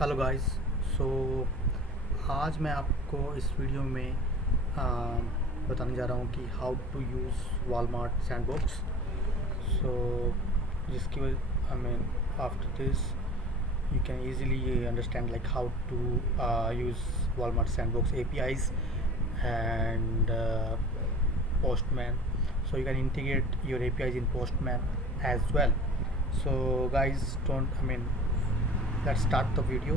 Hello guys. सो आज मैं आपको इस वीडियो में आ, बताने जा रहा हूँ कि how to use Walmart sandbox. So जिसकी वजह I mean after this you can easily understand like how to use Walmart Sandbox APIs and Postman. So you can integrate your APIs in Postman as well. So guys, don't I mean let's start the video.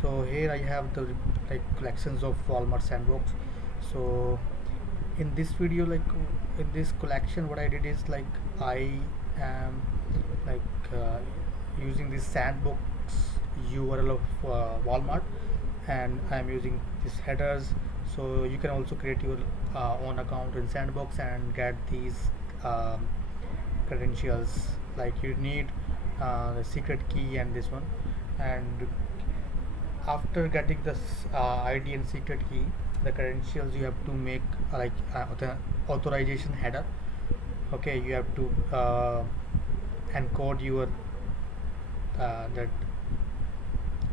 So here I have the collections of Walmart Sandbox. So in this video, in this collection, what I did is I am using this sandbox URL of Walmart, and I am using these headers. So you can also create your own account in sandbox and get these credentials. Like you need the secret key and this one, and after getting this ID and secret key, the credentials you have to make the authorization header. Okay, you have to encode your that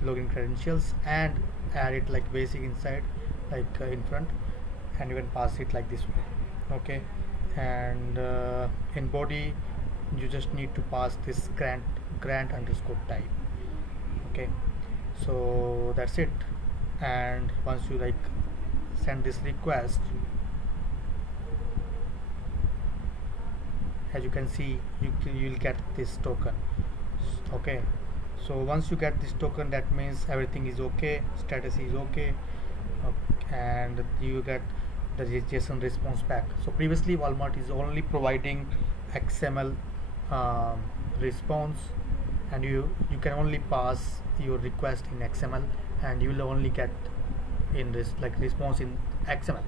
login credentials and add it like basic inside, in front, and you can pass it like this way. Okay, and in body you just need to pass this grant underscore type. Okay, so that's it. And once you send this request, as you can see, you'll get this token. Okay, so once you get this token, that means everything is okay, status is okay. And you get the JSON response back. So previously Walmart is only providing XML response, and you can only pass your request in XML, and you will only get in this response in XML.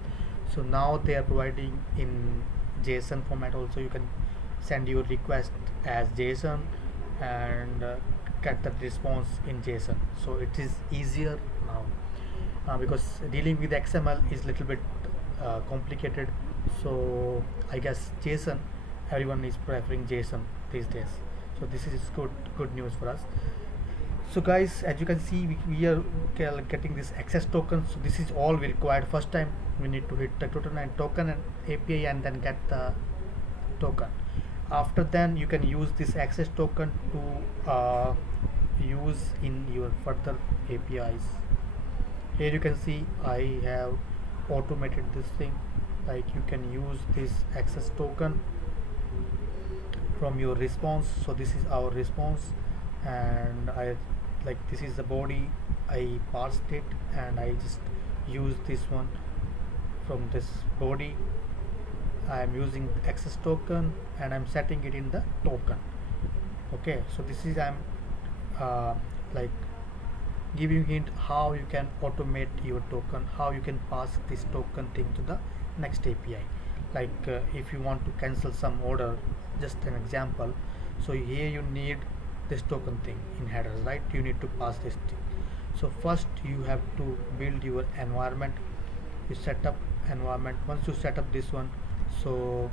So now they are providing in JSON format also. You can send your request as JSON and get the response in JSON. So it is easier now because dealing with XML is little bit complicated. So I guess JSON, everyone is preferring JSON these days. So this is good news for us. So guys, as you can see, we are getting this access token. So this is all we required. First time we need to hit the token and API and then get the token. After then you can use this access token to use in your further APIs. Here you can see I have automated this thing. Like you can use this access token from your response. So this is our response, and this is the body. I parsed it and I just use this one from this body. I am using access token and I'm setting it in the token. Okay, so this is I'm giving hint how you can automate your token, how you can pass this token thing to the next API. If you want to cancel some order, just an example. So here you need this token thing in headers, right? You need to pass this thing. So first you have to build your environment. You set up environment. Once you set up this one, so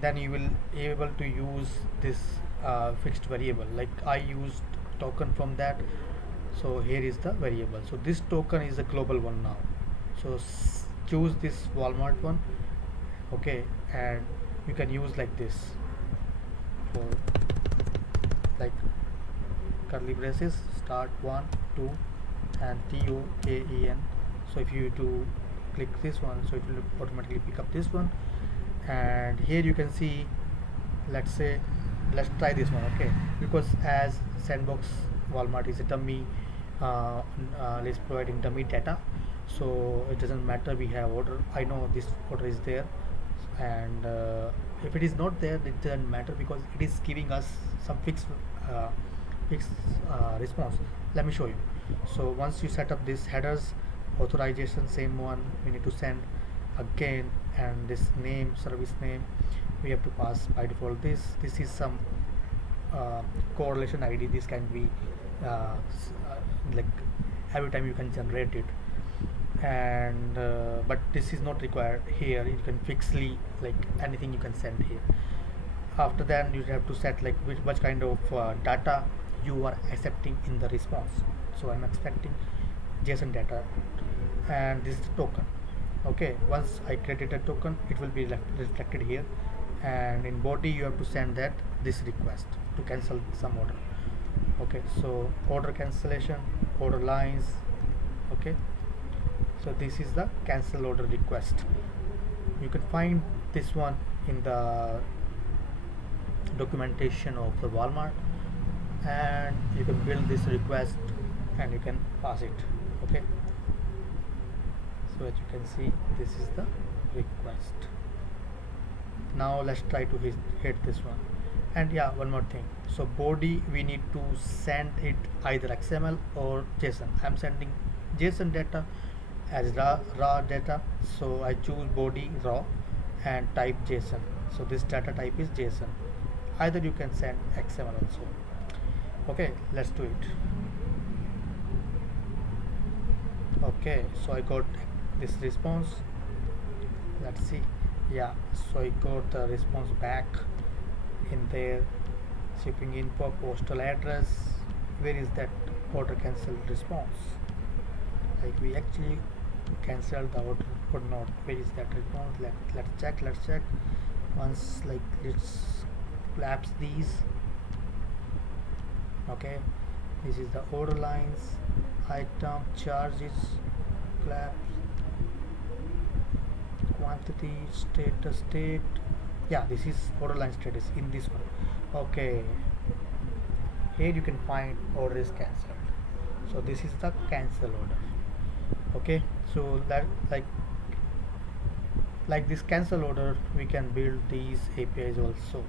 then you will be able to use this fixed variable. Like I used token from that, so here is the variable. So this token is a global one now. So choose this Walmart one. Okay, and you can use like this for curly braces, start 1 2 and TOKEN. So if you to click this one, so it will automatically pick up this one. And here you can see, let's try this one. Okay, because as sandbox Walmart is a dummy, is providing dummy data, so it doesn't matter we have order. I know this order is there, and if it is not there, it doesn't matter because it is giving us some fixed response. Let me show you. So once you set up this headers, authorization, same one we need to send again, and this name, service name, we have to pass by default. This is some correlation ID. This can be every time you can generate it, and but this is not required here. You can fixly anything you can send here. After that you have to set which kind of data you are accepting in the response. So I'm expecting JSON data, and this is the token. Okay, once I created a token, it will be reflected here, and in body you have to send that this request to cancel some order. Okay, so order cancellation, order lines. Okay, so this is the cancel order request. You can find this one in the documentation of the Walmart, and you can build this request and you can pass it. Okay, so as you can see, this is the request. Now let's try to hit this one. And yeah, one more thing, so body we need to send it either XML or JSON. I'm sending JSON data as raw data, so I choose body raw and type JSON. So this data type is JSON. Either you can send XML also. Okay, let's do it. Okay, so I got this response. Let's see. Yeah, so I got the response back in there. Shipping info, postal address. Where is that order cancelled response? Like we actually cancelled the order or not? Where is that response? Let's check. Once, like, let's collapse these. Okay, this is the order lines, item, charges, collapse, quantity, status, state. Yeah, this is order line status in this one. Okay, here you can find order is cancelled. So this is the cancel order. Okay, so that like this cancel order we can build these APIs also.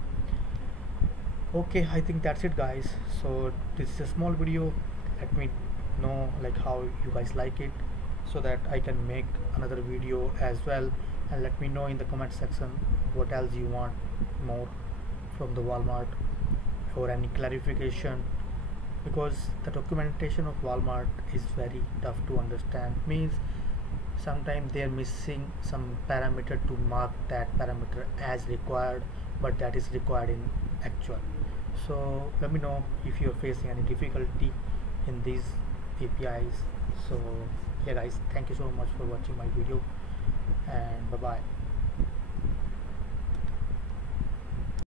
Okay, I think that's it, guys. So this is a small video. Let me know like how you guys like it, so that I can make another video as well, and let me know in the comment section what else you want more from the Walmart, or any clarification, because the documentation of Walmart is very tough to understand. Means sometimes they are missing some parameter to mark that parameter as required, but that is required in actual. So let me know if you're facing any difficulty in these APIs. So yeah guys, thank you so much for watching my video, and bye bye.